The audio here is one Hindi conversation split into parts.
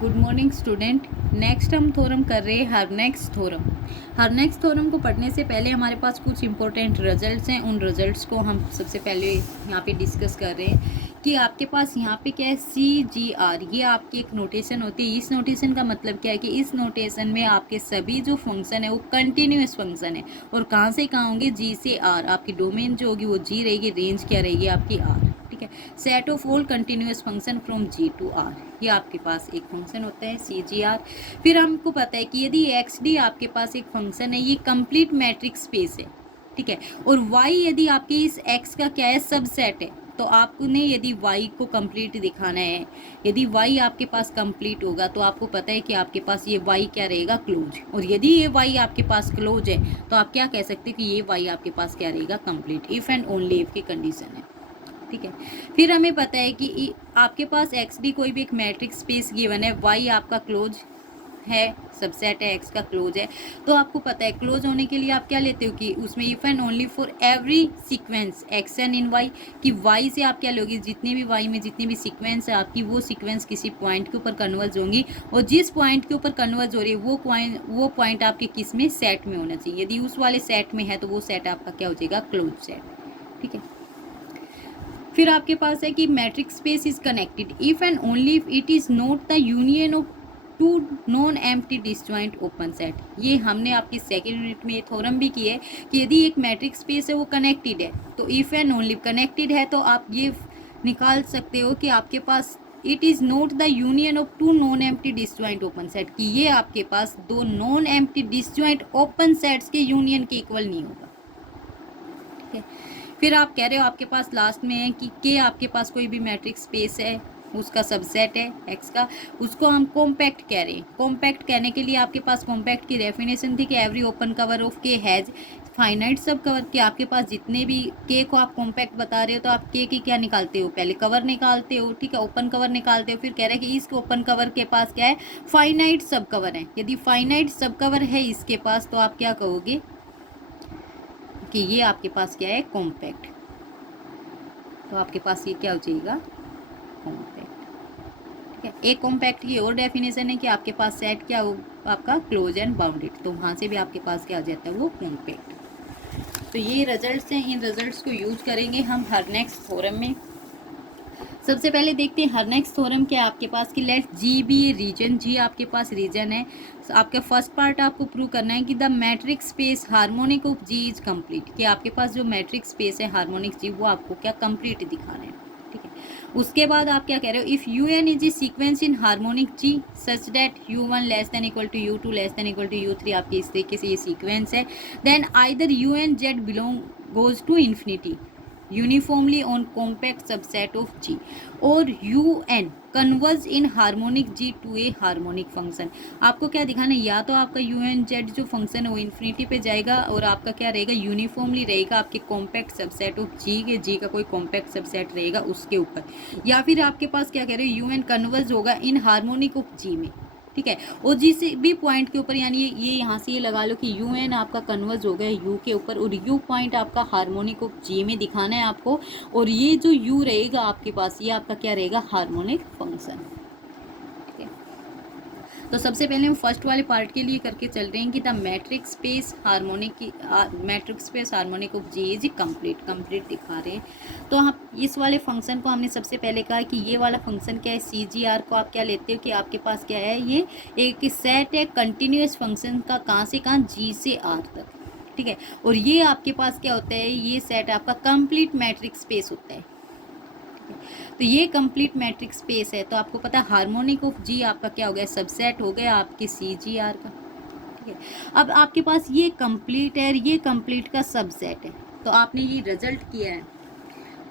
Good morning student. नेक्स्ट हम थ्योरम कर रहे हैं हर्नेक्स थ्योरम। हर्नेक्स थ्योरम को पढ़ने से पहले हमारे पास कुछ इंपॉर्टेंट रिजल्ट्स हैं। उन रिजल्ट्स को हम सबसे पहले यहाँ पे डिस्कस कर रहे हैं कि आपके पास यहाँ पे क्या है, CGR, ये आपकी एक नोटेशन होती है। इस नोटेशन का मतलब क्या है कि इस नोटेशन में आपके सभी जो फंक्शन है वो कंटिन्यूस फंक्शन है। और कहाँ से कहाँ होंगे, G से R। आपकी डोमेन जो होगी वो G रहेगी, रेंज क्या रहेगी आपकी R। ठीक है, set of all continuous function from G to R, ये आपके पास एक फंक्शन होता है CGR। फिर हमको पता है कि यदि XD आपके पास एक फंक्शन है, ये कंप्लीट मैट्रिक्स स्पेस है। ठीक है, और Y यदि आपके इस X का क्या है, सबसेट है, तो आपने यदि Y को कंप्लीट दिखाना है, यदि Y आपके पास कंप्लीट होगा तो आपको पता है कि आपके पास ये Y क्या रहेगा, क्लोज। और यदि ये Y आपके पास क्लोज है तो आप क्या कह सकते हैं कि ये Y आपके पास क्या रहेगा, complete. If and only if की कंडीशन है। ठीक है, फिर हमें पता है कि आपके पास XD कोई भी एक मैट्रिक्स स्पेस गिवन है, Y आपका क्लोज है, सबसेट है, X का क्लोज है। तो आपको पता है क्लोज होने के लिए आप क्या लेते हो कि उसमें if and only for every sequence Xn in Y, कि Y से आप क्या लोगे, जितने भी Y में जितनी भी सीक्वेंस है आपकी, वो सीक्वेंस किसी पॉइंट के ऊपर कन्वर्ज होंगी। और जिस पॉइंट के ऊपर कन्वर्ज हो रही है वो पॉइंट आपके किस में, सेट में होना चाहिए। यदि उस वाले सेट में है तो वो सेट आपका क्या हो जाएगा, क्लोज सेट। ठीक है, फिर आपके पास है कि matrix space is connected if and only if it is not the union of two non empty disjoint open set. ये हमने आपकी सेकेंड यूनिट में थ्योरम भी की है कि यदि एक मैट्रिक्स स्पेस है वो कनेक्टेड है, तो इफ एंड ओनली कनेक्टेड है तो आप ये निकाल सकते हो कि आपके पास it is not the union of two non empty disjoint open set, कि ये आपके पास दो non empty disjoint open sets के यूनियन के इक्वल नहीं होगा। ठीक है, फिर आप कह रहे हो आपके पास लास्ट में है कि के आपके पास कोई भी मैट्रिक्स स्पेस है, उसका सबसेट है X का, उसको हम कॉम्पैक्ट कह रहे हैं। कॉम्पैक्ट कहने के लिए आपके पास कॉम्पैक्ट की डेफिनेशन थी कि एवरी ओपन कवर ऑफ के हैज फाइनाइट सब कवर, कि आपके पास जितने भी के को आप कॉम्पैक्ट बता रहे हो तो आप के की क्या निकालते हो, पहले कवर निकालते हो। ठीक है, ओपन कवर निकालते हो, फिर कह रहे हैं कि इस ओपन कवर के पास क्या है, फाइनाइट सब कवर है। यदि फाइनाइट सब कवर है इसके पास तो आप क्या कहोगे कि ये आपके पास क्या है, कॉम्पैक्ट। तो आपके पास ये क्या हो जाएगा, कॉम्पैक्ट। ठीक है, एक कॉम्पैक्ट की और डेफिनेशन है कि आपके पास सेट क्या हो आपका, क्लोज एंड बाउंडेड, तो वहाँ से भी आपके पास क्या हो जाता है, वो कॉम्पैक्ट। तो ये रिजल्ट्स हैं, इन रिजल्ट्स को यूज करेंगे हम हर्नेक्स थ्योरम में। सबसे पहले देखते हैं हर्नेक्स थ्योरम क्या है आपके पास, कि लेट जी बी ए रीजन, जी आपके पास रीजन है। आपका फर्स्ट पार्ट आपको प्रूव करना है कि the matrix space harmonic of G is complete, कि आपके पास जो मैट्रिक्स स्पेस है हार्मोनिक जी वो आपको क्या कंप्लीट दिखाना है। ठीक है, उसके बाद आप क्या कह रहे हो, if U N is a sequence in harmonic G such that U1 less than equal to U2 less than equal to U3, आपकी इस तरीके से ये सीक्वेंस है, then either UN Z belong goes to infinity uniformly on compact subset of G, और UN converge in harmonic G to a harmonic function. आपको क्या दिखाना है, या तो आपका UN Z जो फंक्शन है वो इन्फिनिटी पे जाएगा और आपका क्या रहेगा, यूनिफॉर्मली रहेगा आपके कॉम्पैक्ट सबसेट ऑफ G के, G का कोई कॉम्पैक्ट सबसेट रहेगा उसके ऊपर, या फिर आपके पास क्या कह रहे हो, UN कन्वर्ज होगा इन हार्मोनिक ऑफ G में। ठीक है, और जिस भी पॉइंट के ऊपर, यानी ये यहाँ से ये लगा लो कि UN आपका कन्वर्ज हो गया U के ऊपर, और U पॉइंट आपका हार्मोनिक ऑफ G में दिखाना है आपको, और ये जो U रहेगा आपके पास, ये आपका क्या रहेगा, हार्मोनिक फंक्शन। ठीक है, तो सबसे पहले हम फर्स्ट वाले पार्ट के लिए करके चल रहे हैं कि द मैट्रिक्स स्पेस हार्मोनिक की matrix space harmonic of G is complete दिखा रहे हैं। तो हम इस वाले फंक्शन को हमने सबसे पहले कहा कि ये वाला फंक्शन क्या है, CGR को आप क्या लेते हो कि आपके पास क्या है, ये एक सेट है कंटिन्यूस फंक्शन का, कहाँ से कहाँ, G से R तक। ठीक है, और ये आपके पास क्या होता है, ये सेट आपका कंप्लीट मैट्रिक्स स्पेस होता है। तो ये कंप्लीट मैट्रिक्स स्पेस है, तो आपको पता है हार्मोनिक ऑफ G आपका क्या हो गया, सबसेट हो गया आपके CGR का। ठीक है, अब आपके पास ये कंप्लीट है, ये कंप्लीट का सबसेट है, तो आपने ये रिजल्ट किया है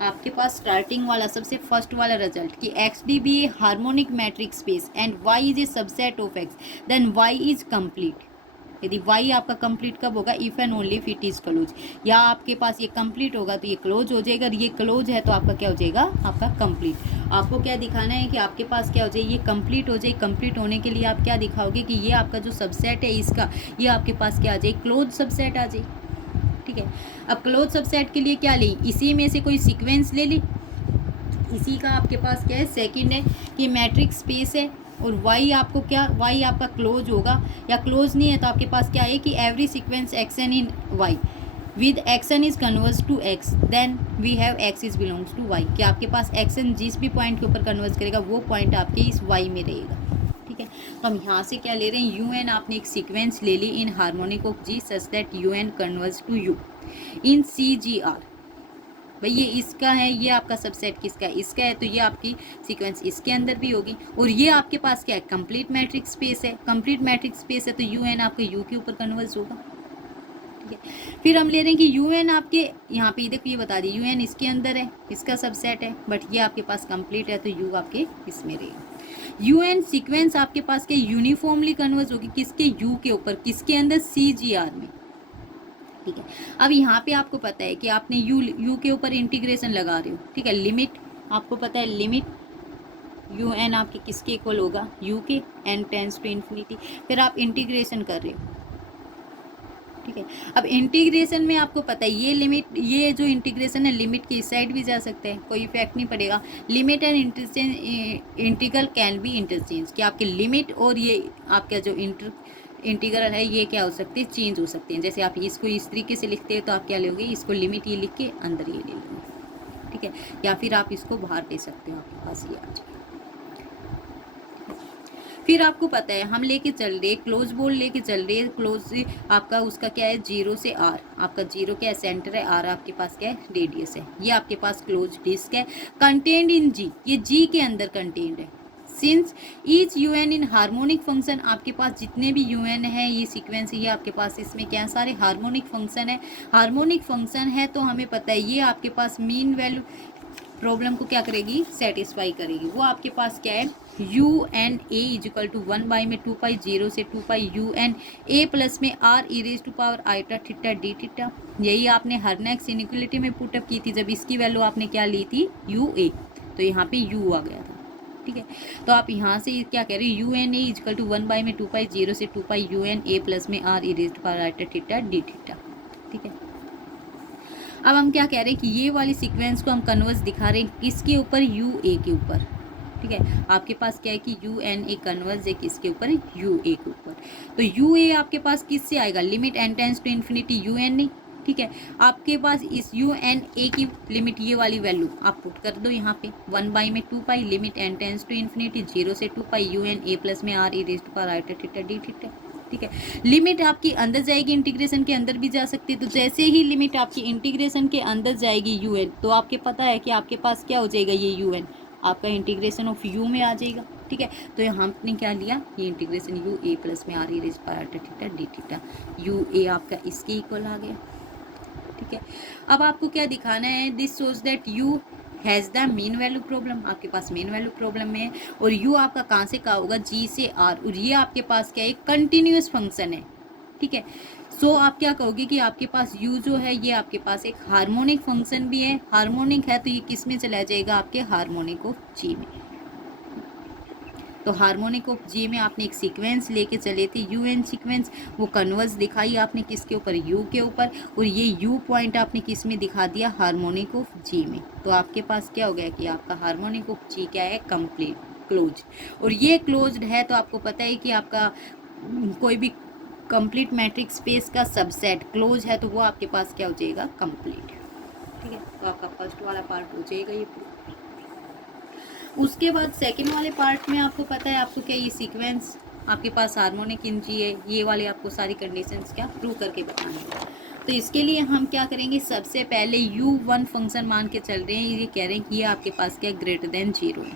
आपके पास स्टार्टिंग वाला सबसे फर्स्ट वाला रिजल्ट कि XD भी harmonic matrix space and Y is a subset of X, then Y is complete. यदि Y आपका कंप्लीट कब होगा, if and only if it is close, या आपके पास ये कंप्लीट होगा तो ये क्लोज हो जाएगा, ये क्लोज है तो आपका क्या हो जाएगा, आपका कंप्लीट। आपको क्या दिखाना है कि आपके पास क्या हो जाए, ये कंप्लीट हो जाए। कंप्लीट होने के लिए आप क्या दिखाओगे कि ये आपका जो सबसेट है इसका, ये आपके पास क्या आ जाए, क्लोज सबसेट आ जाए। ठीक है, अब क्लोज सबसेट के लिए क्या ले, इसी में से कोई सीक्वेंस ले ली, इसी का आपके पास क्या है, सेकंड है कि मैट्रिक्स स्पेस है और वाई आपको क्या, वाई आपका क्लोज होगा या क्लोज नहीं है तो आपके पास क्या है कि every sequence action in Y with action is converse to X then we have X is belongs to Y, कि आपके पास एक्शन जिस भी पॉइंट के ऊपर कन्वर्स करेगा वो पॉइंट आपके इस वाई में रहेगा। ठीक है, तो हम यहाँ से क्या ले रहे हैं, यू एन आपने एक सीक्वेंस ले ली in harmonic of G such that u n converse to u in C G R. भाई ये इसका है, ये आपका सबसेट किसका है, इसका है, तो ये आपकी सीक्वेंस इसके अंदर भी होगी। और ये आपके पास क्या है, कंप्लीट मैट्रिक्स स्पेस है, कंप्लीट मैट्रिक्स स्पेस है तो यू एन आपके यू के ऊपर कन्वर्स होगा। ठीक है, फिर हम ले रहे हैं कि यू एन आपके यहाँ पे देखो ये बता दी यू एन इसके अंदर है, इसका सबसेट है, बट ये आपके पास कंप्लीट है तो यू आपके इसमें रहेगा। यू एन सीक्वेंस आपके पास के यूनिफॉर्मली कन्वर्स होगी किसके, यू के ऊपर, किसके अंदर, सी जी आर में। ठीक है, अब यहाँ पे आपको पता है कि आपने यू के ऊपर इंटीग्रेशन लगा रहे हो। ठीक है, लिमिट आपको पता है, लिमिट यू एन आपके किसके इक्वल होगा, यू के, एन टेंस टू इन्फिनिटी, फिर आप इंटीग्रेशन कर रहे हो। ठीक है, अब इंटीग्रेशन में आपको पता है ये लिमिट, ये जो इंटीग्रेशन है लिमिट की इस साइड भी जा सकते हैं, कोई इफेक्ट नहीं पड़ेगा। Limit and integral can be interchange, कि आपके लिमिट और ये आपका जो इंटीग्रल है ये क्या हो सकते हैं, चेंज हो सकते हैं। जैसे आप इसको इस तरीके से लिखते हैं तो आप क्या लोगे, इसको लिमिट ये लिख के अंदर ये ले लोगे। ठीक है, या फिर आप इसको बाहर ले सकते हो, आपके पास ये आ जाएगा। फिर आपको पता है हम लेके चल रहे क्लोज बॉल लेके चल रहे, क्लोज आपका उसका क्या है, जीरो से आर, आपका जीरो क्या है, सेंटर है, आर आपके पास क्या है, रेडियस है। ये आपके पास क्लोज डिस्क है, कंटेन्ड इन जी, ये जी के अंदर कंटेन्ड है। Since each U N in harmonic function, आपके पास जितने भी यू एन है ये सीक्वेंस है, ये आपके पास इसमें क्या सारे हार्मोनिक फंक्शन है। हार्मोनिक फंक्शन है तो हमें पता है ये आपके पास मीन वैल्यू प्रॉब्लम को क्या करेगी, सेटिस्फाई करेगी। वो आपके पास क्या है, U N A equal to 1 में 2 पाई 0 से 2 pi U N A plus में R E raise to power eta theta D theta. यही आपने हर्नेक्स इनइक्वालिटी में पुटअप की थी, जब इसकी वैल्यू आपने क्या ली थी, यू ए, तो यहाँ पे यू आ गया था। ठीक है, तो आप यहाँ से क्या कह रहे हैं, U N A equal to 1 में 2 पाई 0 से 2 pi U N A plus में R E raise to power eta theta D theta. ठीक है, अब हम क्या कह रहे हैं कि ये वाली सीक्वेंस को हम कन्वर्स दिखा रहे हैं किसके ऊपर, यू ए के ऊपर। ठीक है, आपके पास क्या है कि यू एन ए कन्वर्स है किसके ऊपर, यू ए के ऊपर। तो यू ए आपके पास किससे आएगा, limit N tends to infinity U N A. ठीक है, आपके पास इस यू एन ए की लिमिट ये वाली वैल्यू आप पुट कर दो यहाँ पे, 1 में 2 pi limit N tends to infinity 0 से 2 pi U N A plus में R E raise to power eta theta D theta. ठीक है, लिमिट आपकी अंदर जाएगी, इंटीग्रेशन के अंदर भी जा सकती है। तो जैसे ही लिमिट आपकी इंटीग्रेशन के अंदर जाएगी यू एन, तो आपके पता है कि आपके पास क्या हो जाएगा, ये यू एन आपका इंटीग्रेशन ऑफ यू में आ जाएगा। ठीक है, तो यहाँ हमने क्या लिया, ये इंटीग्रेशन यू ए प्लस में R E raise power eta theta D theta, u a आपका इसके इक्वल आ गया। ठीक है, अब आपको क्या दिखाना है, this shows that you has the mean value problem, आपके पास मीन वैल्यू प्रॉब्लम में है। और यू आपका कहाँ से कहाँ होगा, जी से आर, और ये आपके पास क्या है, कंटिन्यूस फंक्शन है। ठीक है, सो आप क्या कहोगे कि आपके पास यू जो है ये आपके पास एक हार्मोनिक फंक्शन भी है। हार्मोनिक है तो ये किस में चला जाएगा, आपके हार्मोनिक ऑफ जी में। तो हार्मोनिक ऑफ जी में आपने एक सीक्वेंस लेके चले थे, यू एन सीक्वेंस, वो कन्वर्स दिखाई आपने किसके ऊपर, यू के ऊपर, और ये यू पॉइंट आपने किस में दिखा दिया, हार्मोनिक ऑफ जी में। तो आपके पास क्या हो गया कि आपका हार्मोनिक ऑफ जी क्या है, कंप्लीट, क्लोज। और ये क्लोज्ड है तो आपको पता है कि आपका कोई भी कंप्लीट मैट्रिक्स स्पेस का सबसेट क्लोज है तो वो आपके पास क्या हो जाएगा, कंप्लीट। ठीक है, तो आपका फर्स्ट वाला पार्ट हो जाएगा ये। उसके बाद सेकंड वाले पार्ट में आपको पता है आपको क्या, ये सीक्वेंस आपके पास हार्मोनिक इन जी है, ये वाले आपको सारी कंडीशंस क्या प्रूव करके बतानी है। तो इसके लिए हम क्या करेंगे, सबसे पहले u1 फंक्शन मान के चल रहे हैं, ये कह रहे हैं कि ये आपके पास क्या ग्रेटर देन 0 है।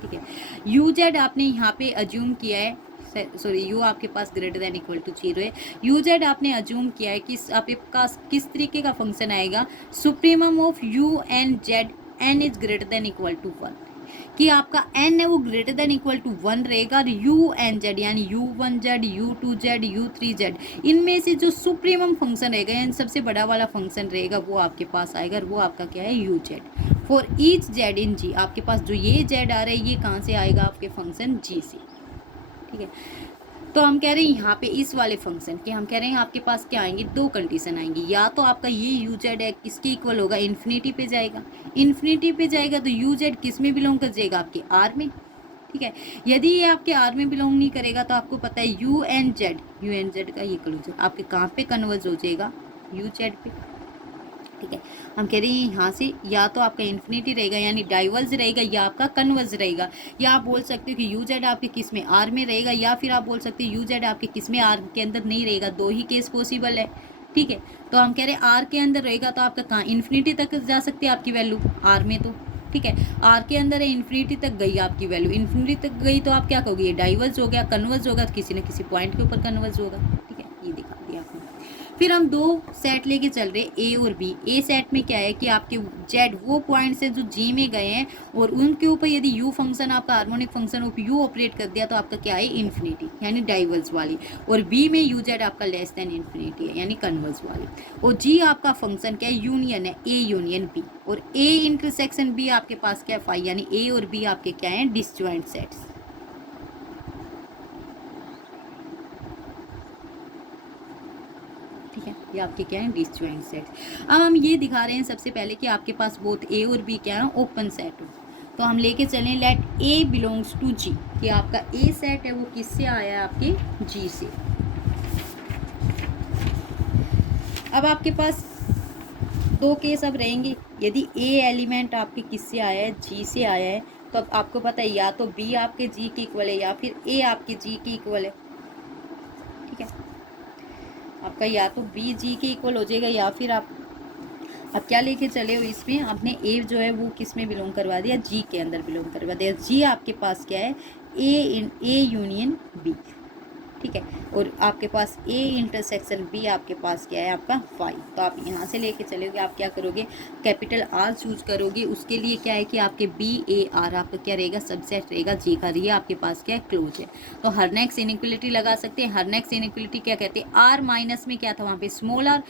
ठीक है, यू जेड आपने यहाँ पे अज्यूम किया है, सॉरी यू आपके पास ग्रेटर देन इक्वल टू 0 है। यू जेड आपने अज्यूम किया है कि आपके पास किस तरीके का फंक्शन आएगा, supremum of U N Z N is greater than equal to 1, कि आपका n है वो ग्रेटर देन इक्वल टू 1 रहेगा। और यू एन जेड यानी u1 Z, u2 Z, u3 Z, इनमें से जो सुप्रीमम फंक्शन रहेगा यानी सबसे बड़ा वाला फंक्शन रहेगा वो आपके पास आएगा, और वो आपका क्या है, u z. For each z in G, आपके पास जो ये जेड आ रहा है ये कहाँ से आएगा, आपके फंक्शन जी से। ठीक है, तो हम कह रहे हैं यहाँ पे इस वाले फंक्शन के हम कह रहे हैं आपके पास क्या आएंगे, दो कंडीशन आएंगी, या तो आपका ये यू जेड है किसके इक्वल होगा, इन्फिनिटी पे जाएगा। इन्फिनिटी पे जाएगा तो यू जेड किस में बिलोंग कर जाएगा, आपके आर में। ठीक है। यदि ये आपके आर में बिलोंग नहीं करेगा तो आपको पता है यू एन जेड का ये क्लोजर आपके कहाँ पे कन्वर्ज हो जाएगा, यू जेड पे। ठीक है, हम कह रहे हैं यहाँ से या तो आपका इन्फिनिटी रहेगा यानी डाइवर्ज रहेगा या आपका कन्वर्ज रहेगा, या आप बोल सकते हो कि यू जेड आपके किस में आर में रहेगा, या फिर आप बोल सकते हो यू जेड आपके किस में आर के अंदर नहीं रहेगा। दो ही केस पॉसिबल है। ठीक है, तो हम कह रहे हैं आर के अंदर रहेगा तो आपका कहाँ इन्फिनिटी तक जा सकती है आपकी वैल्यू आर में। तो ठीक है, आर के अंदर है, इन्फिनिटी तक गई आपकी वैल्यू, इन्फिनिटी तक गई तो आप क्या कहोगे, ये डाइवर्ज हो गया, कन्वर्ज होगा तो किसी न किसी पॉइंट के ऊपर कन्वर्ज होगा। ठीक है, ये दिखा दिया आपने। फिर हम दो सेट लेके चल रहे ए और बी। ए सेट में क्या है कि आपके जेड वो पॉइंट्स हैं जो जी में गए हैं और उनके ऊपर यदि यू फंक्शन आपका हार्मोनिक फंक्शन यू ऑपरेट कर दिया तो आपका क्या है, इन्फिनिटी यानी डाइवर्स वाली। और बी में यू जेड आपका लेस देन इन्फिनिटी है यानी कन्वर्स वाली। और जी आपका फंक्शन क्या है, यूनियन है, ए यूनियन बी। और ए इंटरसेक्शन बी आपके पास क्या है, फाई, यानी ए और बी आपके क्या है, डिसजॉइंट सेट्स। ठीक है, ये आपके क्या है, डिसजॉइंट सेट। अब हम ये दिखा रहे हैं सबसे पहले कि आपके पास बोथ ए और बी क्या है, ओपन सेट हो। तो हम लेके चलें लेट ए बिलोंग्स टू जी, कि आपका ए सेट है वो किससे आया है, आपके जी से। अब आपके पास दो केस अब रहेंगे। यदि ए एलिमेंट आपके किससे आया है, जी से आया है, तो अब आपको पता है या तो बी आपके जी के इक्वल है या फिर ए आपके जी के इक्वल है। ठीक है, आपका या तो बी जी के इक्वल हो जाएगा या फिर आप क्या लेके चले हो इसमें, आपने ए जो है वो किस में बिलोंग करवा दिया, जी के अंदर बिलोंग करवा दिया। जी आपके पास क्या है, ए यूनियन बी। ठीक है, और आपके पास ए इंटरसेक्शन बी आपके पास क्या है, आपका फाई। तो आप यहाँ से लेके चलोगे, आप क्या करोगे, कैपिटल आर चूज करोगे। उसके लिए क्या है कि आपके बी ए आर आपका क्या रहेगा, सबसेट रहेगा जी का। ये आपके पास क्या है, क्लोज है। तो हरनेक्स इनइक्वलिटी लगा सकते हैं। हरनेक्स इनइक्वलिटी क्या कहते हैं, आर माइनस में क्या था वहाँ पे, स्मॉल आर।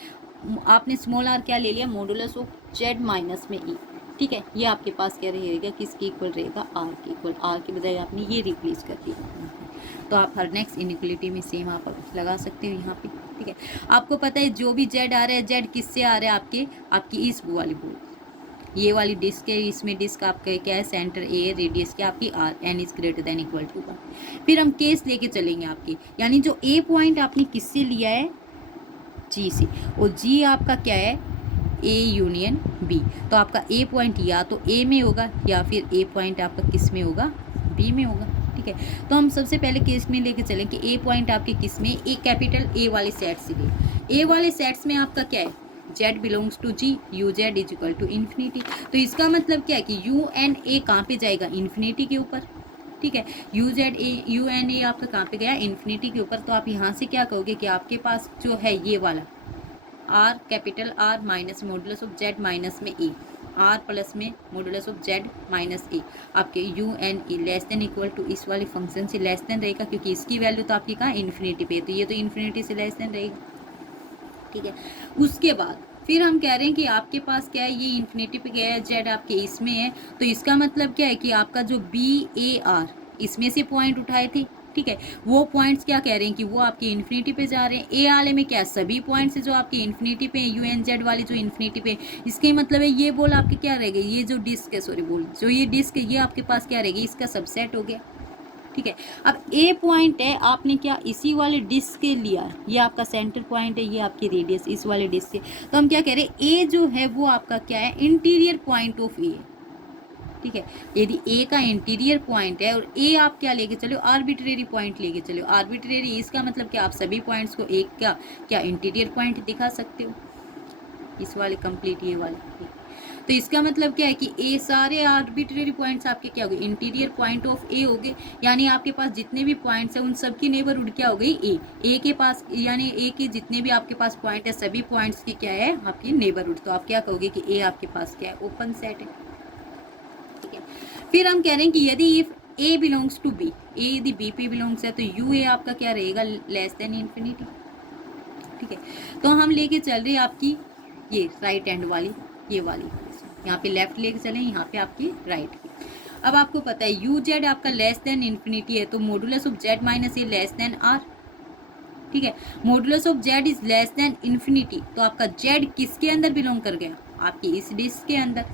आपने स्मॉल आर क्या ले लिया, मॉडुलस ऑफ जेड माइनस में ई। ठीक है, ये आपके पास क्या रहेगा, किसके इक्वल रहेगा, आर के इक्वल। आर के बजाय आपने ये रिप्लेस कर दिया। तो आप हर नेक्स्ट इनइक्वलिटी में सेम आप लगा सकते हो यहाँ पे। ठीक है, आपको पता है जो भी जेड आ रहा है, जेड किससे आ रहा है, आपकी इस वाली बोल, ये वाली डिस्क है, इसमें डिस्क आपका क्या है, सेंटर ए, रेडियस क्या आपकी R, N is greater than equal to 1। फिर हम केस लेके चलेंगे आपकी, यानी जो ए पॉइंट आपने किससे लिया है, जी से, और जी आपका क्या है, ए यूनियन बी। तो आपका ए पॉइंट या तो ए में होगा या फिर ए पॉइंट आपका किस में होगा, बी में होगा। ठीक है, तो हम सबसे पहले केस में लेके चलें कि ए पॉइंट आपके किस में, ए कैपिटल ए वाले सेट से ले। ए वाले सेट्स में आपका क्या है, Z belongs to G, U Z is equal to infinity. तो इसका मतलब क्या है कि यू एन ए कहाँ पे जाएगा, इन्फिनिटी के ऊपर। ठीक है, U Z A, U N A आपका कहाँ पे गया, इन्फिनिटी के ऊपर। तो आप यहाँ से क्या कहोगे कि आपके पास जो है ये वाला R, capital R minus modulus of Z minus में ए, आर प्लस में modulus of Z minus A, आपके U N E less than equal to इस वाली फंक्शन से लेस देन रहेगा, क्योंकि इसकी वैल्यू तो आपकी कहाँ, इन्फिनिटी पे, तो ये तो इन्फिनिटी से लेस देन रहेगा। ठीक है, उसके बाद फिर हम कह रहे हैं कि आपके पास क्या है, ये इन्फिनिटी पे गया है, जेड आपके इसमें है। तो इसका मतलब क्या है कि आपका जो बी ए आर इसमें से पॉइंट उठाए थे, ठीक है, वो पॉइंट्स क्या कह रहे हैं कि वो आपके इन्फिनिटी पे जा रहे हैं। ए वाले में क्या सभी पॉइंट्स जो आपके इन्फिनिटी पे, यू एन जेड वाली जो इन्फिनिटी पे, इसके मतलब है ये बोल आपके क्या रहेगा, ये जो डिस्क है, सॉरी बोल, जो ये डिस्क है ये आपके पास क्या रहेगी, इसका सबसेट हो गया। ठीक है, अब ए पॉइंट है, आपने क्या इसी वाले डिस्क के लिया, ये आपका सेंटर पॉइंट है, ये आपकी रेडियस इस वाले डिस्क से। तो हम क्या कह रहे हैं, ए जो है वो आपका क्या है, इंटीरियर पॉइंट ऑफ ए। ठीक है, यदि ए का इंटीरियर पॉइंट है और ए आप क्या लेके चलो, आर्बिट्रेरी पॉइंट लेके चलो। आर्बिट्रेरी इसका मतलब कि आप सभी पॉइंट्स को एक का क्या इंटीरियर पॉइंट दिखा सकते हो, इस वाले कंप्लीट ये वाले। तो इसका मतलब क्या है कि ए सारे आर्बिट्रेरी पॉइंट्स आपके क्या हो गए, इंटीरियर पॉइंट ऑफ ए हो गए। यानी आपके पास जितने भी पॉइंट्स हैं उन सब की नेबरहुड क्या हो गई, ए के पास, यानी ए के जितने भी आपके पास पॉइंट है सभी पॉइंट्स की क्या है, आपकी नेबरहुड। तो आप क्या कहोगे कि ए आपके पास क्या है, ओपन सेट है। ठीक है, फिर हम कह रहे हैं कि यदि if a belongs to b, a यदि बी पे बिलोंग्स है तो यू ए आपका क्या रहेगा, लेस देन इन्फिनिटी। ठीक है, तो हम लेके चल रहे हैं आपकी ये राइट हैंड वाली, ये वाली, यहाँ पे लेफ्ट लेके चले, यहाँ पे आपकी राइट की। अब आपको पता है यू जेड आपका लेस देन इन्फिनिटी है, तो modulus of Z minus A less than R. ठीक है, modulus of Z is less than infinity, तो आपका जेड किसके अंदर बिलोंग कर गया, आपकी इस डिस्क के अंदर।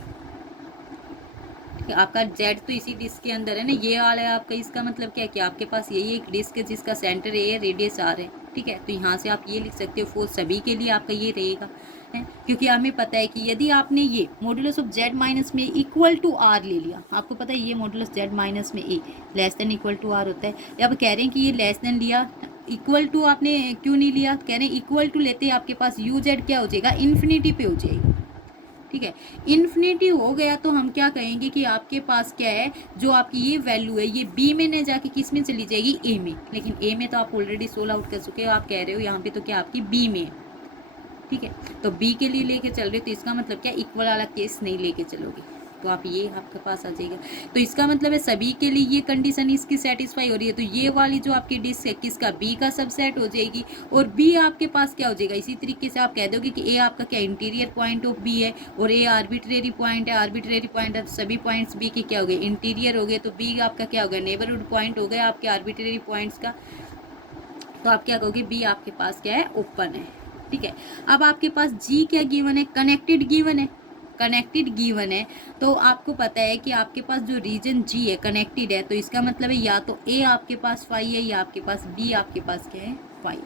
आपका जेड तो इसी डिस्क के अंदर है ना, ये वाला है आपका, इसका मतलब क्या है कि आपके पास यही एक डिस्क है जिसका सेंटर ए है, रेडियस आर है, ठीक है। तो यहाँ से आप ये लिख सकते हो फॉर सभी के लिए आपका ये रहेगा है, क्योंकि हमें पता है कि यदि आपने ये मॉडुलस ऑफ जेड माइनस में इक्वल टू आर ले लिया, आपको पता है ये मॉडुलस जेड माइनस में a less than equal to r होता है। अब कह रहे हैं कि ये लेस देन लिया, इक्वल टू आपने क्यों नहीं लिया, कह रहे हैं इक्वल टू लेते हैं आपके पास यू जेड क्या हो जाएगा, इन्फिनिटी पे हो जाएगा, ठीक है। इन्फिनिटी हो गया तो हम क्या कहेंगे कि आपके पास क्या है, जो आपकी ये वैल्यू है ये बी में न जाके किस में चली जाएगी, ए में। लेकिन ए में तो आप ऑलरेडी सोल्व आउट कर चुके हो, आप कह रहे हो यहाँ पे तो क्या आपकी बी में है, ठीक है। तो बी के लिए लेके चल रहे हो, तो इसका मतलब क्या इक्वल वाला केस नहीं लेके चलोगे, तो आप ये आपके पास आ जाएगा। तो इसका मतलब है सभी के लिए ये कंडीशन इसकी सेटिस्फाई हो रही है, तो ये वाली जो आपकी डिस्क है किसका, बी का सबसेट हो जाएगी, और बी आपके पास क्या हो जाएगा, इसी तरीके से आप कह दोगे कि ए आपका क्या इंटीरियर पॉइंट ऑफ बी है, और ए आर्बिट्रेरी पॉइंट है, आर्बिट्रेरी पॉइंट है, सभी पॉइंट्स बी के क्या हो गए, इंटीरियर हो गए, तो बी आपका क्या हो गया, नेबरहुड पॉइंट हो गया आपके आर्बिट्रेरी पॉइंट्स का। तो आप क्या कहोगे, बी आपके पास क्या है, ओपन है, ठीक है। अब आपके पास जी क्या गिवन है, कनेक्टेड गिवन है, कनेक्टेड गिवन है, तो आपको पता है कि आपके पास जो रीजन जी है कनेक्टेड है, तो इसका मतलब है या तो ए आपके पास फाई है या आपके पास बी आपके पास क्या है, फाई,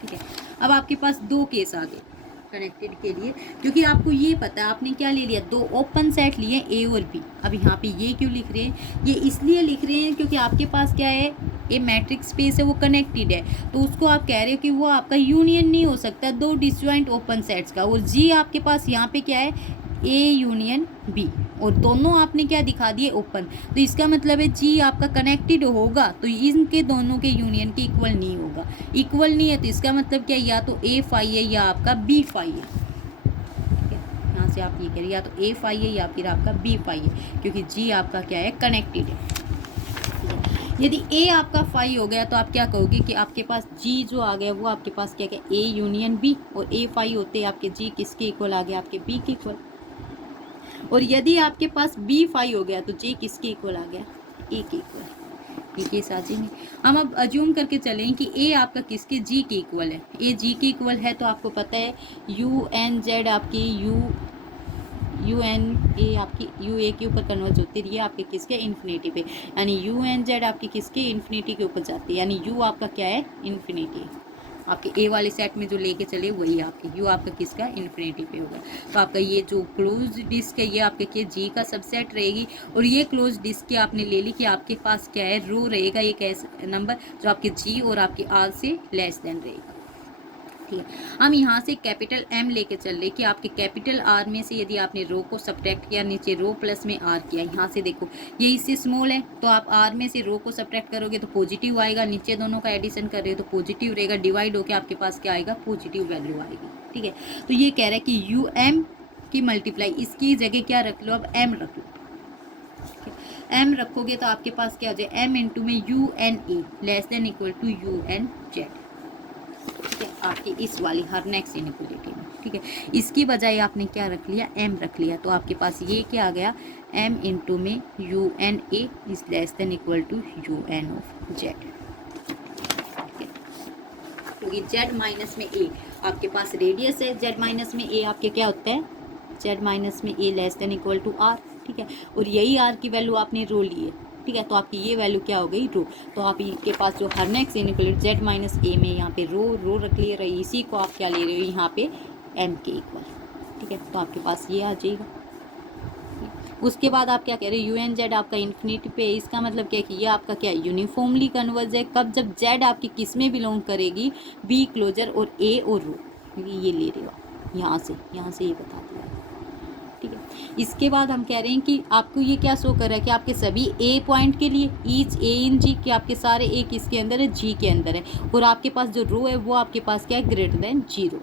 ठीक है। अब आपके पास दो केस आ गए कनेक्टेड के लिए, क्योंकि आपको ये पता है आपने क्या ले लिया, दो ओपन सेट लिए ए और बी। अब यहाँ पे ये क्यों लिख रहे हैं, ये इसलिए लिख रहे हैं क्योंकि आपके पास क्या है, ए मैट्रिक्स स्पेस है वो कनेक्टेड है, तो उसको आप कह रहे हो कि वो आपका यूनियन नहीं हो सकता दो डिसजॉइंट ओपन सेट्स का, और जी आपके पास यहाँ पे क्या है, ए यूनियन बी, और दोनों आपने क्या दिखा दिए, ओपन। तो इसका मतलब है जी आपका कनेक्टेड होगा तो इनके दोनों के यूनियन के इक्वल नहीं होगा, इक्वल नहीं है तो इसका मतलब क्या, या तो ए फाई है या आपका बी फाई है, ठीक है। यहाँ से आप ये कह रहे या तो ए फाई है या फिर आपका बी फाई है, क्योंकि जी आपका क्या है, कनेक्टेड है। यदि ए आपका फाई हो गया तो आप क्या कहोगे कि आपके पास जी जो आ गया वो आपके पास क्या क्या, ए यूनियन बी, और ए फाई होते आपके जी किसके इक्वल आ गया, आपके बी के इक्वल। और यदि आपके पास बी फाई हो गया तो जे किसके इक्वल आ गया, ए के इक्वल। ये केस आ जाएंगे। हम अब अज्यूम करके चलें कि ए आपका किसके, जी के इक्वल है, ए जी के इक्वल है, तो आपको पता है यू एन जेड आपकी यू एन ए आपकी यू ए के ऊपर कन्वर्ज होती रही है आपके किसके, इन्फिनिटी पे, यानी यू एन जेड आपकी किसके, इन्फिनिटी के ऊपर जाती है, यानी यू आपका क्या है, इन्फिनिटी। आपके ए वाले सेट में जो लेके चले वही आपके यू आपका किसका, इन्फिनिटी पे होगा। तो आपका ये जो क्लोज डिस्क है ये आपके के जी का सबसेट रहेगी, और ये क्लोज डिस्क की आपने ले ली कि आपके पास क्या है, रो रहेगा एक ऐसा नंबर जो आपके जी और आपके आर से लेस देन रहेगा, ठीक है। हम यहाँ से कैपिटल एम लेके चल रहे कि आपके कैपिटल आर में से यदि आपने रो को सब्ट्रैक्ट किया, नीचे रो प्लस में आर किया, यहाँ से देखो ये इससे स्मॉल है तो आप आर में से रो को सब्ट्रैक्ट करोगे तो पॉजिटिव आएगा, नीचे दोनों का एडिशन कर रहे हो तो पॉजिटिव रहेगा, डिवाइड होकर आपके पास क्या आएगा, पॉजिटिव वैल्यू आएगी, ठीक है। तो ये कह रहा है कि यू एम की मल्टीप्लाई, इसकी जगह क्या रख लो, अब एम रख लो, एम रखोगे तो आपके पास क्या हो जाए, एम इंटू में you N A less than equal to you N Z, ठीक है, आपकी इस वाली हर नेक्स्ट इनइक्वलिटी में, ठीक है। इसकी बजाय आपने क्या रख लिया, एम रख लिया, तो आपके पास ये क्या आ गया, एम इंटू में you N a is less than equal to you n of z, ठीक है। क्योंकि जेड माइनस में ए आपके पास रेडियस है, जेड माइनस में ए आपके क्या होता है, जेड माइनस में a less than equal to r, ठीक है। और यही आर की वैल्यू आपने रो ली है, ठीक है, तो आपकी ये वैल्यू क्या हो गई, रो। तो आप के पास जो हर नेक्स्ट इनइक्वलिटी जेड माइनस ए में यहाँ पे रो रख लिए रही, इसी को आप क्या ले रहे हो यहाँ पे एम के इक्वल, ठीक है। तो आपके पास ये आ जाएगा। उसके बाद आप क्या कह रहे हो, यू एन जेड आपका इन्फिनिटी पे, इसका मतलब क्या है कि ये आपका क्या यूनिफॉर्मली कन्वर्ज है, कब, जब जेड आपकी किस में बिलोंग करेगी, बी क्लोजर और ए और रो, ये ले रहे हो यहाँ से ये बता दिया, ठीक है। इसके बाद हम कह रहे हैं कि आपको ये क्या शो कर रहा है कि आपके सभी ए पॉइंट के लिए ईच ए इन जी, कि आपके सारे ए किसके अंदर है, जी के अंदर है, और आपके पास जो रो है वो आपके पास क्या है, ग्रेटर देन जीरो।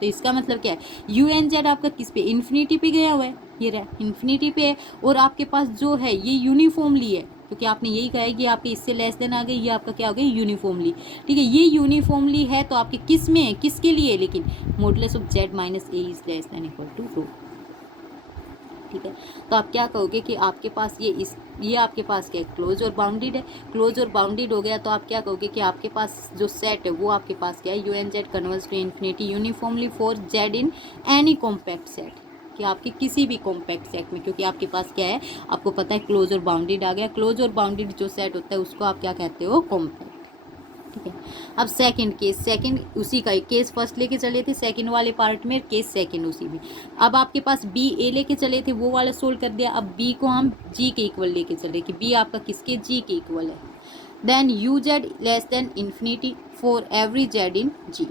तो इसका मतलब क्या है, यू एन जेड आपका किस पे, इन्फिनिटी पे गया हुआ है, ये रहा इन्फिनिटी पे है, और आपके पास जो है ये यूनिफॉर्मली है, क्योंकि आपने यही कहा है कि आपके इससे लेस देन आ गई, ये आपका क्या हो गया, यूनिफॉर्मली, ठीक है। ये यूनिफॉर्मली है तो आपके किस में है, किसके लिए, लेकिन modulus of Z minus a is less than equal to rho, ठीक है। तो आप क्या कहोगे कि आपके पास ये आपके पास क्या है, क्लोज और बाउंडेड है, क्लोज और बाउंडेड हो गया तो आप क्या कहोगे कि आपके पास जो सेट है वो आपके पास क्या है, U N Z converge to infinity uniformly for Z in any compact set, कि आपके किसी भी कॉम्पैक्ट सेट में, क्योंकि आपके पास क्या है, आपको पता है क्लोज और बाउंडेड आ गया। क्लोज और बाउंडेड जो सेट होता है उसको आप क्या कहते हो, कॉम्पैक्ट। ठीक है, अब सेकंड केस, सेकंड उसी का केस फर्स्ट लेके चले थे, सेकंड वाले पार्ट में केस सेकंड उसी में। अब आपके पास बी ए लेके चले थे, वो वाला सोल्व कर दिया। अब बी को हम जी के इक्वल लेके चले कि बी आपका किसके, जी के इक्वल है। Then u z less than infinity for every z in G.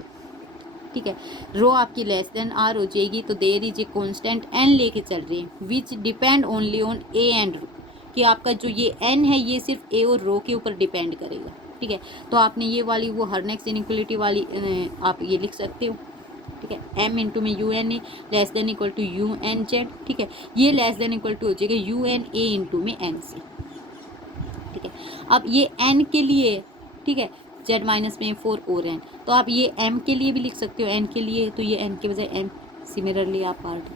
ठीक है, रो आपकी लेस देन आर हो जाएगी, तो there is a constant n लेके चल रही है which depend only on a and rho, कि आपका जो ये एन है ये सिर्फ ए और रो के ऊपर डिपेंड करेगा। ठीक है, तो आपने ये वाली वो हर्नेक्स इनइक्वालिटी वाली आप ये लिख सकते हो। ठीक है, एम इंटू में you N A less than equal to you N Z. ठीक है, ये लेस देन इक्वल टू हो जाएगा यू एन ए इंटू में एन सी। ठीक है, अब ये एन के लिए, ठीक है, जेड माइनस में 4 और एन, तो आप ये एम के लिए भी लिख सकते हो, एन के लिए, तो ये एन के बजाय एम, सिमिलरली आप पार्ट।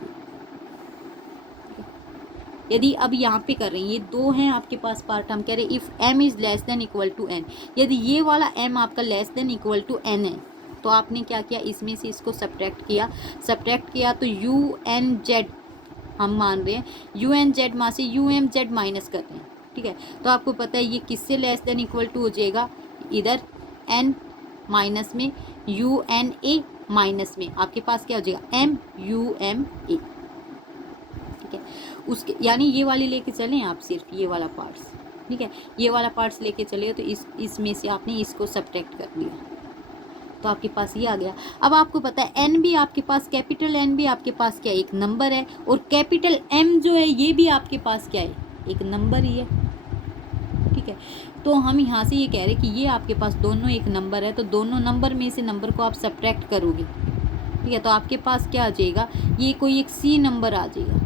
यदि अब यहाँ पे कर रहे हैं, ये दो हैं आपके पास पार्ट, हम कह रहे हैं if M is less than equal to N, यदि ये वाला एम आपका less than equal to N है, तो आपने क्या किया, इसमें से इसको सब्ट्रैक्ट किया तो यू एन जेड हम मान रहे हैं, यू एन जेड माँ से यू एम जेड माइनस कर रहे हैं। ठीक है, तो आपको पता है ये किससे लेस देन इक्वल टू हो जाएगा, इधर एन माइनस में यू एन ए माइनस में आपके पास क्या हो जाएगा, एम यू एम ए। ठीक है, उसके यानी ये वाली लेके चलें आप, सिर्फ ये वाला पार्ट्स। ठीक है, ये वाला पार्ट्स लेके चले तो इसमें से आपने इसको सब्ट्रैक्ट कर दिया, तो आपके पास ये आ गया। अब आपको पता है एन भी आपके पास, कैपिटल एन भी आपके पास क्या है, एक नंबर है, और कैपिटल एम जो है ये भी आपके पास क्या है, एक नंबर ही है। ठीक है, तो हम यहाँ से ये कह रहे हैं कि ये आपके पास दोनों एक नंबर है, तो दोनों नंबर में से नंबर को आप सब्ट्रैक्ट करोगे। ठीक है, तो आपके पास क्या आ जाएगा, ये कोई एक सी नंबर आ जाएगा।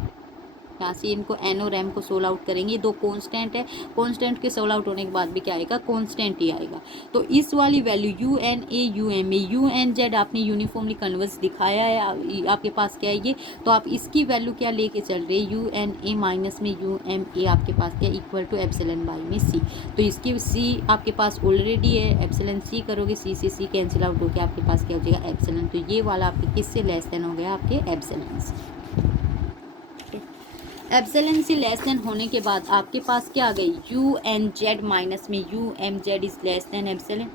यहाँ से इनको एन और एम को सोल्व आउट करेंगे, दो कांस्टेंट है, कांस्टेंट के सोल्व आउट होने के बाद भी क्या आएगा, कांस्टेंट ही आएगा। तो इस वाली value U N A U M A U N Z आपने यूनिफॉर्मली कन्वर्स दिखाया है, आपके पास क्या है ये, तो आप इसकी वैल्यू क्या लेके चल रहे हैं, यू एन ए माइनस में यू एम ए आपके पास क्या इक्वल टू एप्सिलॉन बाई में सी। तो इसकी सी आपके पास ऑलरेडी है, एप्सिलॉन सी करोगे, सी से सी कैंसिल आउट होकर आपके पास क्या हो जाएगा, एप्सिलॉन। तो ये वाला आपके किससे लेस देन हो गया, आपके एप्सिलॉन से। एप्सिलॉन से लेस देन होने के बाद आपके पास क्या आ गई, यू एन जेड माइनस में U M Z is less than epsilon.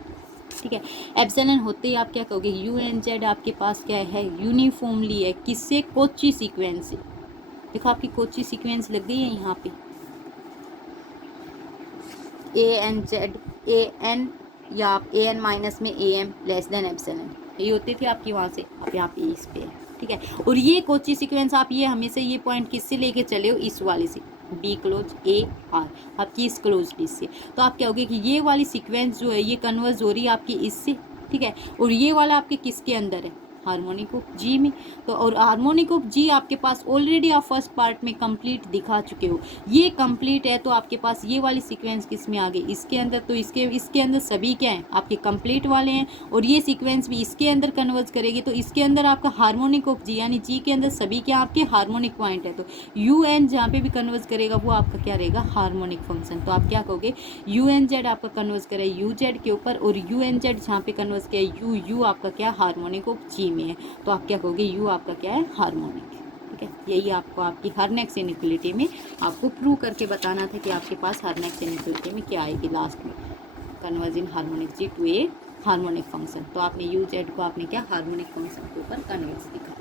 ठीक है, एप्सिलॉन होते ही आप क्या कहोगे, यू एन जेड आपके पास क्या है, यूनिफॉर्मली है, किससे, कोची सीक्वेंस से। देखो आपकी कोची सीक्वेंस लग गई है यहाँ पे, A N Z A N, या आप ए एन माइनस में A M less than epsilon, ये होती थी आपकी वहाँ से, आप यहाँ पे इस पे है। ठीक है, और ये कोची सीक्वेंस आप ये हमेशा ये पॉइंट किससे लेके चले हो, इस वाले से, बी क्लोज ए आर आपकी इस क्लोज लिस्ट से। तो आप क्या होगे कि ये वाली सीक्वेंस जो है ये कन्वर्स हो रही है आपकी इससे। ठीक है, और ये वाला आपके किसके अंदर है, हार्मोनिक ऑफ जी में। तो और हार्मोनिक ऑफ जी आपके पास ऑलरेडी आप फर्स्ट पार्ट में कंप्लीट दिखा चुके हो, ये कंप्लीट है, तो आपके पास ये वाली सीक्वेंस किस में आ गई, इसके अंदर। तो इसके अंदर सभी क्या हैं, आपके कंप्लीट वाले हैं, और ये सीक्वेंस भी इसके अंदर कन्वर्ज करेगी, तो इसके अंदर आपका हार्मोनिक ऑफ जी, यानी जी के अंदर सभी क्या आपके हार्मोनिक पॉइंट है। तो यू एन जहाँ पे भी कन्वर्ज करेगा वो आपका क्या रहेगा, हार्मोनिक फंक्शन। तो आप क्या कहोगे, यू एन जेड आपका कन्वर्ज करे यू जेड के ऊपर, और यू एन जेड जहाँ पे कन्वर्ज किया यू आपका क्या, हार्मोनिक ऑफ जी में है। तो आप क्या कहोगे, यू आपका क्या है, हार्मोनिक। ठीक है, यही आपको आपकी हर्नेक्स इनइक्वालिटी में आपको प्रूव करके बताना था कि आपके पास हर्नेक्स इनइक्वालिटी में क्या आएगी लास्ट में, converging harmonic G to a harmonic function. तो आपने यू जेड को आपने क्या, हार्मोनिक फंक्शन के ऊपर कन्वर्स दिखा।